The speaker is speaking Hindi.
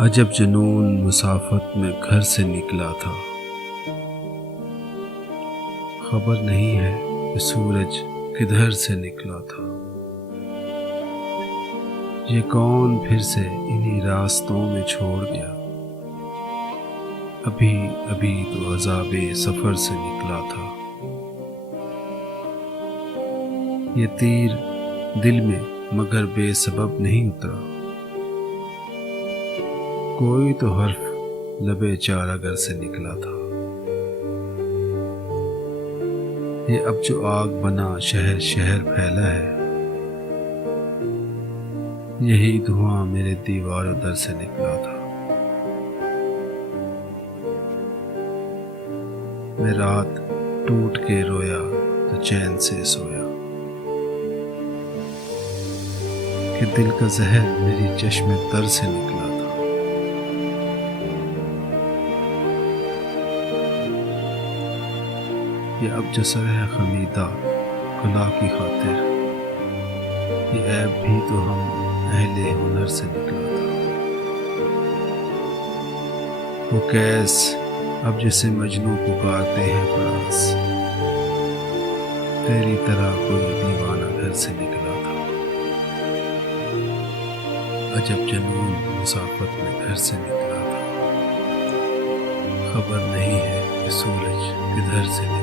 अजब जुनून मुसाफत में घर से निकला था। खबर नहीं है कि सूरज किधर से निकला था। ये कौन फिर से इन्हीं रास्तों में छोड़ गया। अभी अभी तो अज़ाबे सफर से निकला था। ये तीर दिल में मगर बेसबब नहीं उतरा। कोई तो हर्फ लबे चारागर से निकला था। ये अब जो आग बना शहर शहर फैला है, यही धुआं मेरे दीवारों दर से निकला था। मैं रात टूट के रोया तो चैन से सोया कि दिल का जहर मेरी चश्मे तर से निकला था। ये अब जो सर है खमीदा खुदा की खातिर, ये ऐब भी तो हम अहले हुनर से निकला था। वो कैस अब जिसे मजनू पुकारते हैं फराज, तेरी तरह कोई दीवाना घर से निकला था। अजब जुनून मुसाफत में घर से निकला था। खबर नहीं है कि सूरज किधर से